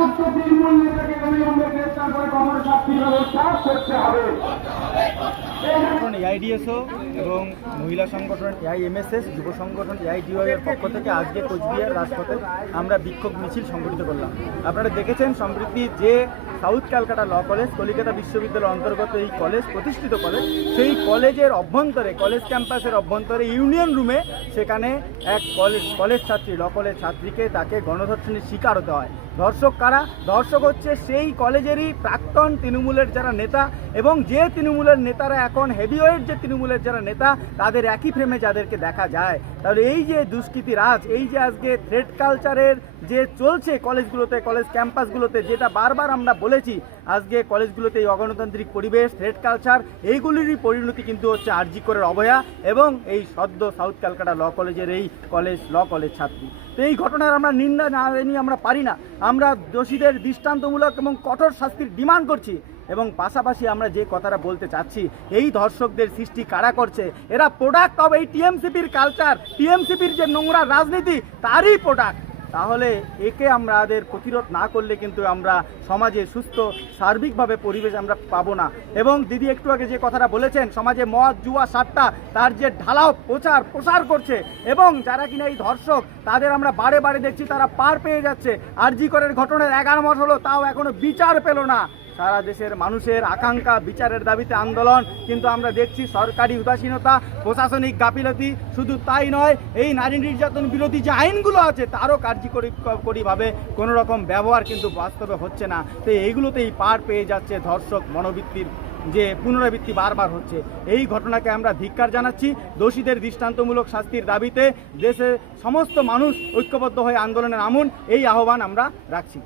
সমস্ত তৃণমূল নেতাকে অবিলম্বে গ্রেফতার করে কঠোর শাস্তির ব্যবস্থা করতে হবে। এআইডিএসও এবং মহিলা সংগঠন এআইএমএসএস, যুব সংগঠন এআইডিওআই এর পক্ষ থেকে আজকে কোচবিহার রাজপথে আমরা বিক্ষোভ মিছিল সংগঠিত করলাম। আপনারা দেখেছেন সম্প্রতি যে south Calcutta law college, Kolkata বিশ্ববিদ্যালয়ের অন্তর্গত এই কলেজ প্রতিষ্ঠিত কলেজ, সেই কলেজের অভ্যন্তরে, কলেজ ক্যাম্পাসের অভ্যন্তরে ইউনিয়ন রুমে সেখানে এক কলেজ ছাত্রী, ল কলেজ ছাত্রীকে তাকে গণধর্ষণের শিকার হতে হয়। ধর্ষক কারা? ধর্ষক হচ্ছে সেই কলেজেরই প্রাক্তন তৃণমূলের যারা নেতা, এবং যে তৃণমূলের নেতারা এখন হেভিওয়েট, যে তৃণমূলের যারা নেতা তাদের একই ফ্রেমে যাদেরকে দেখা যায়। তাহলে এই যে দুষ্কৃতি রাজ, এই যে আজকে থ্রেড কালচারের যে চলছে কলেজগুলোতে, কলেজ ক্যাম্পাসগুলোতে, যেটা বারবার আমরা বলেছি, আজকে কলেজগুলোতে এই অগণতান্ত্রিক পরিবেশ, থ্রেড কালচার, এইগুলিরই পরিণতি কিন্তু হচ্ছে আরজি করের অবহেলা এবং এই সদ্য সাউথ ক্যালকাটা ল কলেজের এই ল কলেজ ছাত্রী। তো এই ঘটনার আমরা নিন্দা না জানিয়ে আমরা পারি না। আমরা দোষীদের দৃষ্টান্তমূলক এবং কঠোর শাস্তির ডিমান্ড করছি, এবং পাশাপাশি আমরা যে কথাটা বলতে চাচ্ছি, এই ধর্ষকদের সৃষ্টি কারা করছে? এরা প্রোডাক্ট অব এই টিএমসিপির কালচার, টিএমসিপির যে নোংরা রাজনীতি, তারই প্রোডাক্ট। তাহলে একে আমাদের প্রতিরোধ না করলে কিন্তু আমরা সমাজে সুস্থ সার্বিকভাবে পরিবেশ আমরা পাবো না। এবং দিদি একটু আগে যে কথাটা বলেছেন, সমাজে মদ, জুয়া, সাট্টা তার যে ঢালাও প্রসার করছে, এবং যারা কিনা এই ধর্ষক তাদের আমরা বারে বারে দেখছি তারা পার পেয়ে যাচ্ছে। আরজি করের ঘটনার 11 মাস হলো, তাও এখনো বিচার পেল না। সারা দেশের মানুষের আকাঙ্ক্ষা, বিচারের দাবিতে আন্দোলন, কিন্তু আমরা দেখছি সরকারি উদাসীনতা, প্রশাসনিক গাফিলতি। শুধু তাই নয়, এই নারী নির্যাতন বিরোধী যে আইনগুলো আছে তারও কার্যকরীভাবে কোনো রকম ব্যবহার কিন্তু বাস্তবে হচ্ছে না। তো এইগুলোতেই পার পেয়ে যাচ্ছে ধর্ষক মনোবৃত্তির যে পুনরাবৃত্তি বারবার হচ্ছে। এই ঘটনাকে আমরা ধিক্কার জানাচ্ছি। দোষীদের দৃষ্টান্তমূলক শাস্তির দাবিতে দেশে সমস্ত মানুষ ঐক্যবদ্ধ হয়ে আন্দোলনে নামুন, এই আহ্বান আমরা রাখছি।